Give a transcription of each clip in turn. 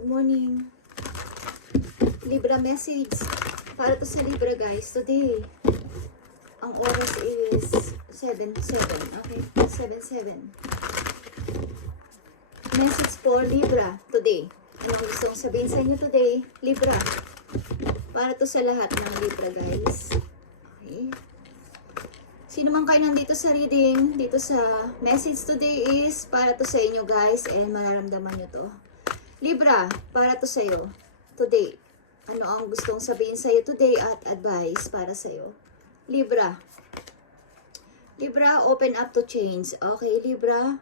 Good morning. Libra message. Para to sa Libra guys. Today, ang oras is 7:07. Okay? 7:07. Message for Libra today. Anong gustong sabihin sa inyo today? Libra. Para to sa lahat ng Libra guys. Okay? Sino man kayo nandito sa reading, dito sa message today is para to sa inyo guys and mararamdaman nyo to. Libra, para to sa'yo today. Ano ang gustong sabihin sa'yo today at advice para sa'yo? Libra. Libra, open up to change. Okay, Libra.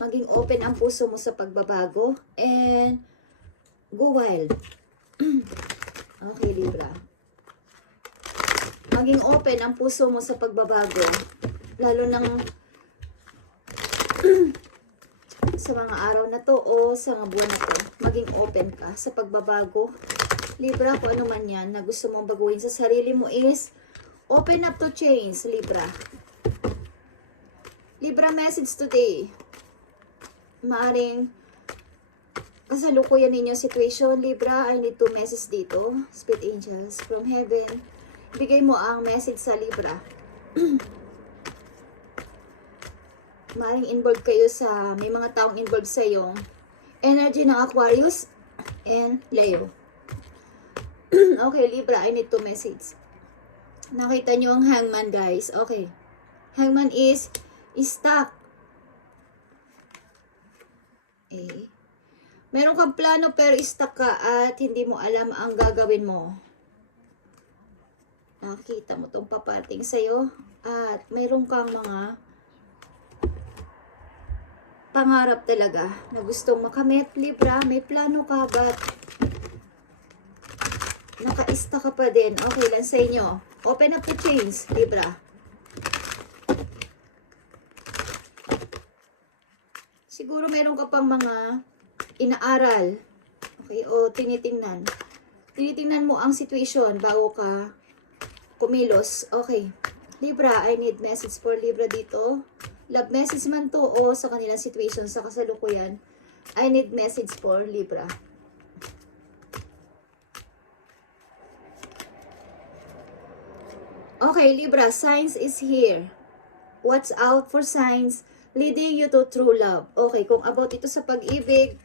Maging open ang puso mo sa pagbabago and go wild. Okay, Libra. Maging open ang puso mo sa pagbabago. Lalo ng sa mga araw na to o sa mga buwan na to. Maging open ka sa pagbabago. Libra, kung ano man yan na gusto mong baguhin sa sarili mo is open up to change, Libra. Libra message today. Maaring kasalukuyan ninyo situation, Libra. I need to message dito. Spirit angels from heaven. Bigay mo ang message sa Libra. Maring involved kayo sa, may mga taong involved sa yung energy ng Aquarius and Leo. Okay, Libra, I need to message. Nakita nyo ang hangman, guys. Okay. Hangman is stuck. Eh. Meron kang plano pero stuck ka at hindi mo alam ang gagawin mo. Nakikita mo itong papating sa'yo at mayroon kang mga pangarap talaga na gustong makamit, Libra. May plano ka but naka-stuck ka pa din. Okay lang sa inyo. Open up to change, Libra. Siguro mayroon ka pang mga inaaral. Okay, o tinitingnan. Tinitingnan mo ang situation bago ka kumilos. Okay. Libra, I need message for Libra dito. Love message man to o sa kanilang situation sa kasalukuyan. I need message for Libra. Okay, Libra, signs is here. Watch out for signs leading you to true love. Okay, kung about ito sa pag-ibig,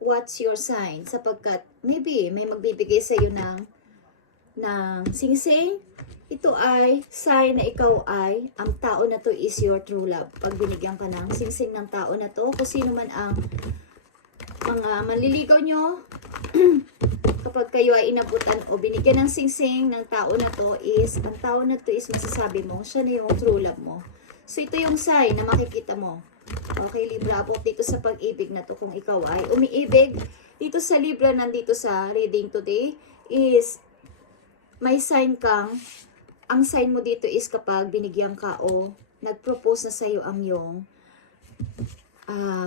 what's your sign? Sapagkat maybe may magbibigay sa iyo ng singsing. Ito ay sign na ikaw ay, ang tao na to is your true love. Pag binigyan ka ng singsing ng tao na to, kung sino man ang mga manliligaw nyo, kapag kayo ay inabutan o binigyan ng singsing ng tao na to is, ang tao na to is masasabi mo, siya na yung true love mo. So ito yung sign na makikita mo. Okay, Libra, about dito sa pag-ibig na to, kung ikaw ay umiibig, dito sa Libra, nandito sa reading today, is may sign kang, ang sign mo dito is kapag binigyan ka o nag-propose na sa'yo ang yung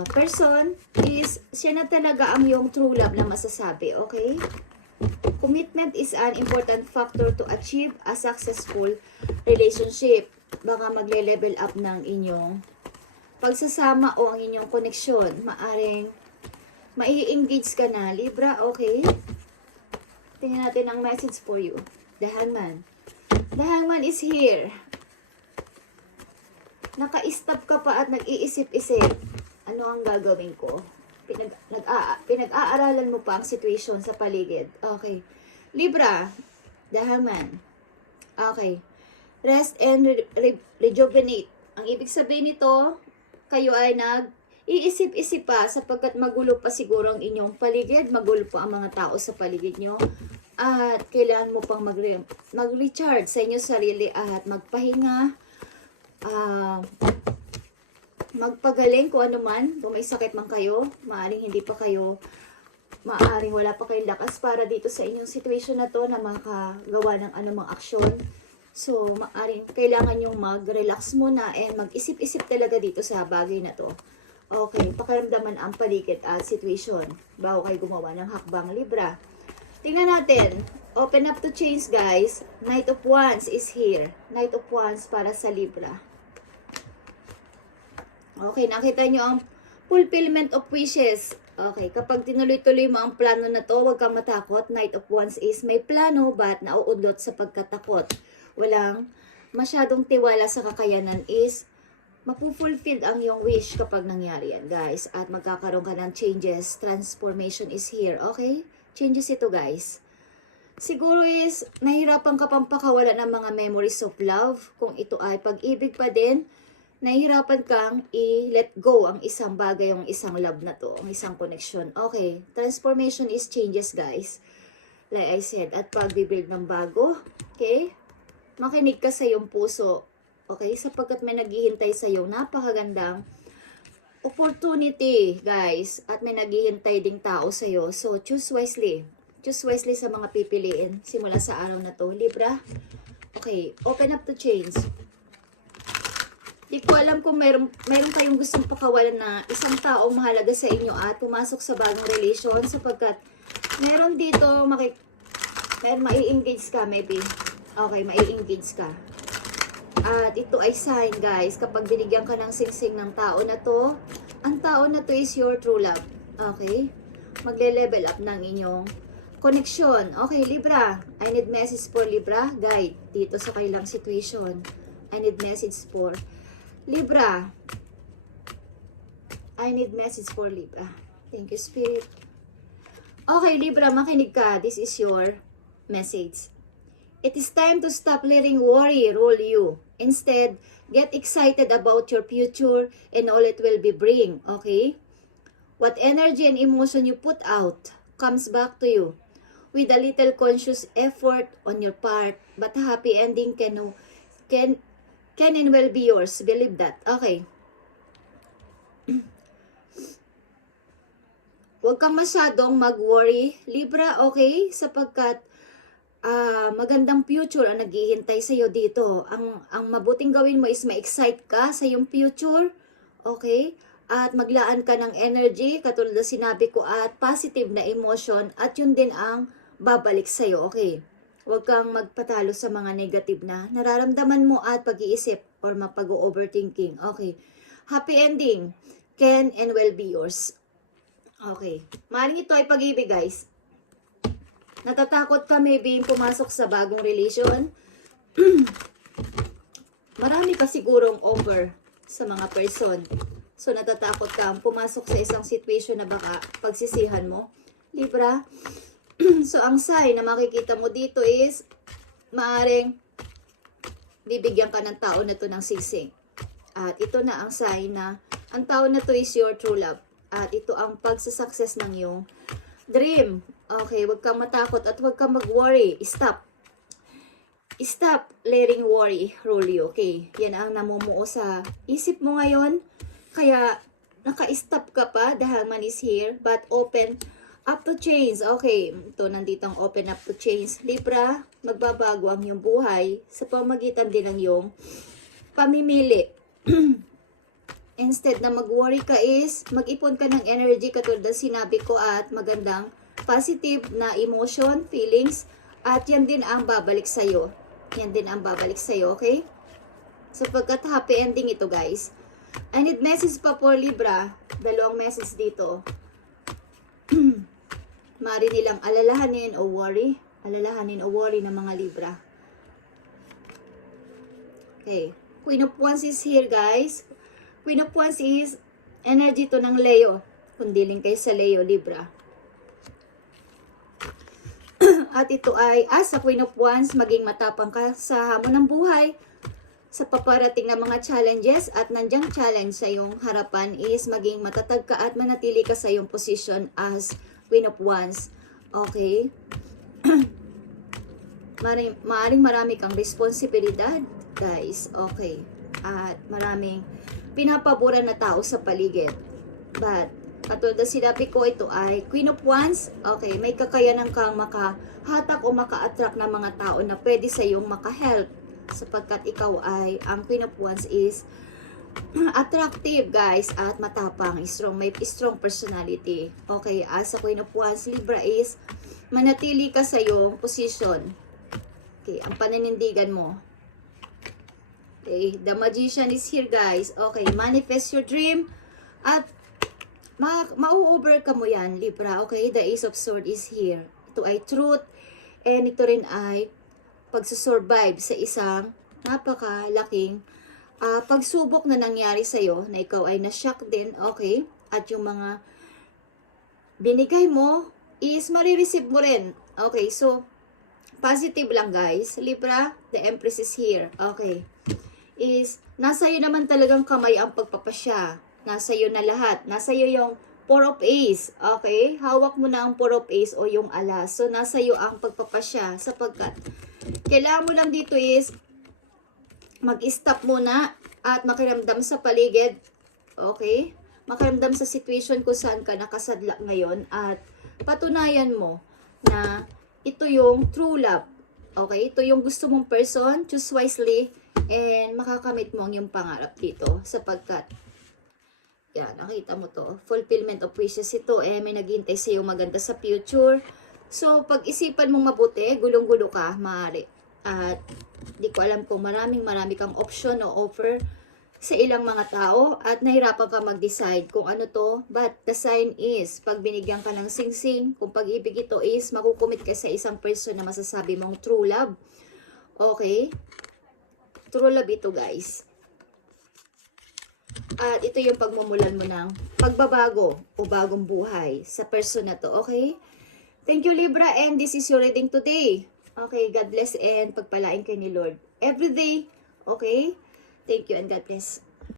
person, is siya na talaga ang yung true love na masasabi, okay? Commitment is an important factor to achieve a successful relationship. Baka magle-level up ng inyong pagsasama o ang inyong koneksyon. Maaring mai-engage ka na, Libra, okay? Tingnan natin ang message for you. The Hangman. The Hangman is here. Naka-stop ka pa at nag-iisip-isip. Ano ang gagawin ko? Pinag-aaralan mo pa ang situation sa paligid. Okay. Libra. The Hangman. Okay. Rest and rejuvenate. Ang ibig sabihin nito, kayo ay nag-iisip-isip pa sapagkat magulo pa siguro ang inyong paligid. Magulo pa ang mga tao sa paligid nyo. At kailangan mo pang mag-recharge sa inyong sarili at magpahinga, magpagaling kung ano man, kung may sakit man kayo, maaring hindi pa kayo, maaring wala pa kayong lakas para dito sa inyong situation na to na makagawa ng anumang aksyon. So, maaring kailangan yung mag-relax muna and mag-isip-isip talaga dito sa bagay na to. Okay, pakiramdaman ang paligid at situation bago kayo gumawa ng hakbang, Libra. Tingnan natin. Open up to change, guys. Knight of Wands is here. Knight of Wands para sa Libra. Okay, nakita nyo ang Fulfillment of wishes. Okay, kapag tinuloy-tuloy mo ang plano na to, huwag kang matakot. Knight of Wands is may plano but nauudlot sa pagkatakot. Walang masyadong tiwala sa kakayanan is mapufulfilled ang iyong wish kapag nangyari yan, guys. At magkakaroon ka ng changes. Transformation is here, okay? Changes ito, guys. Siguro is, nahihirapan ka pang pakawala ng mga memories of love. Kung ito ay pag-ibig pa din, nahihirapan kang i-let go ang isang bagay, yung isang love na to, ang isang connection. Okay, transformation is changes, guys. Like I said, at pag-build ng bago, okay? Makinig ka sa iyong puso, okay? Sapagkat may naghihintay sa iyo, napakagandang opportunity, guys. At may naghihintay ding tao sa iyo. So, choose wisely. Choose wisely sa mga pipiliin simula sa araw na to. Libra, okay, open up to change. Di ko alam kung meron kayong gustong pakawalan na isang taong mahalaga sa inyo at pumasok sa bagong relasyon sapagkat meron dito, mai-engage ka maybe. Okay, mai-engage ka. At ito ay sign, guys, kapag binigyan ka ng singsing ng tao na to, ang tao na to is your true love. Okay? Magle-level up ng inyong connection. Okay, Libra. I need message for Libra. Guide dito sa kailang situation. I need message for Libra. I need message for Libra. Thank you, Spirit. Okay, Libra, makinig ka. This is your message. It is time to stop letting worry rule you. Instead, get excited about your future and all it will be bring. Okay? What energy and emotion you put out comes back to you with a little conscious effort on your part, but a happy ending can and will be yours. Believe that. Okay. Huwag kang masyadong mag-worry, Libra, okay? Sapagkat magandang future ang naghihintay sa iyo dito. Ang mabuting gawin mo is ma-excite ka sa iyong future, okay? At maglaan ka ng energy, katulad na sinabi ko, at positive na emotion, at yun din ang babalik sa iyo, okay? Huwag kang magpatalo sa mga negative na nararamdaman mo at pag-iisip or mapag-overthinking. Okay. Happy ending can and will be yours. Okay. Maaaring ito ay pag-ibig, guys. Natatakot ka maybe pumasok sa bagong relation. Marami ka sigurong offer sa mga person. So, natatakot ka pumasok sa isang situation na baka pagsisihan mo. Libra. So, ang sign na makikita mo dito is maaring bibigyan ka ng tao na to ng singsing. At ito na ang sign na ang tao na to is your true love. At ito ang pagsasucess ng iyong dream. Okay, huwag kang matakot at huwag kang mag-worry. Stop. Stop letting worry rule you. Okay, yan ang namumuo sa isip mo ngayon. Kaya, naka-stop ka pa. The Hangman is here. But open up to change. Okay, ito nandito ang open up to change. Libra, magbabago ang iyong buhay sa pamagitan din ng iyong pamimili. Instead na mag-worry ka is, mag-ipon ka ng energy katulad ng sinabi ko at magandang positive na emotion, feelings, at yan din ang babalik sa'yo. Yan din ang babalik sa'yo, okay? So, pagkat happy ending ito, guys. I need message pa for Libra. Dalawang message dito. Mari nilang alalahanin o worry. Alalahanin o worry ng mga Libra. Okay. Queen of Wands is here, guys. Queen of Wands is energy to ng Leo. Kundiling kayo sa Leo, Libra. At ito ay, as a Queen of Wands, maging matapang ka sa hamon ng buhay, sa paparating na mga challenges, at nandyang challenge sa iyong harapan is maging matatag ka at manatili ka sa iyong position as Queen of Wands. Okay? Maaring marami kang responsibilidad, guys. Okay. At maraming pinapaboran na tao sa paligid. But, katulad na sinabi ko, ito ay Queen of Wands. Okay, may kakayanan kang makahatak o maka-attract ng mga tao na pwede sa iyong maka-help. Sapagkat ikaw ay, ang Queen of Wands is attractive, guys, at matapang, strong, may strong personality. Okay, as a Queen of Wands, Libra is manatili ka sa iyong position. Okay, ang pananindigan mo. Okay, the Magician is here, guys. Okay, manifest your dream at mau-overcome mo yan, Libra. Okay? The Ace of Swords is here. Ito ay truth. And ito rin ay pagsusurvive sa isang napakalaking pagsubok na nangyari sa'yo, na ikaw ay na-shock din, okay? At yung mga binigay mo is marireceive mo rin. Okay, so, positive lang guys. Libra, the Empress is here. Okay. Nasa iyo naman talagang kamay ang pagpapasya. Nasa iyo na lahat. Nasa iyo yung Four of Ace. Okay? Hawak mo na ang Four of Ace o yung alas. So, nasa iyo ang pagpapasya sapagkat kailangan mo lang dito is mag-stop muna at makiramdam sa paligid. Okay? Makiramdam sa situation kung saan ka nakasadlak ngayon at patunayan mo na ito yung true love. Okay? Ito yung gusto mong person. Choose wisely and makakamit mo ang iyong pangarap dito sapagkat yan, nakita mo to. Fulfillment of wishes ito. May naghihintay sa iyo maganda sa future. So, pag-isipan mong mabuti, gulong-gulo ka, maaari. At di ko alam kung marami kang option o offer sa ilang mga tao at nahirapan ka mag-decide kung ano to. But the sign is, pag binigyan ka ng sing-sing, kung pag-ibig ito is, makukumit ka sa isang person na masasabi mong true love. Okay? True love ito guys. At ito yung pagmumulan mo ng pagbabago o bagong buhay sa person na to. Okay? Thank you Libra and this is your reading today. Okay, God bless and pagpalain kayo ni Lord every day. Okay? Thank you and God bless.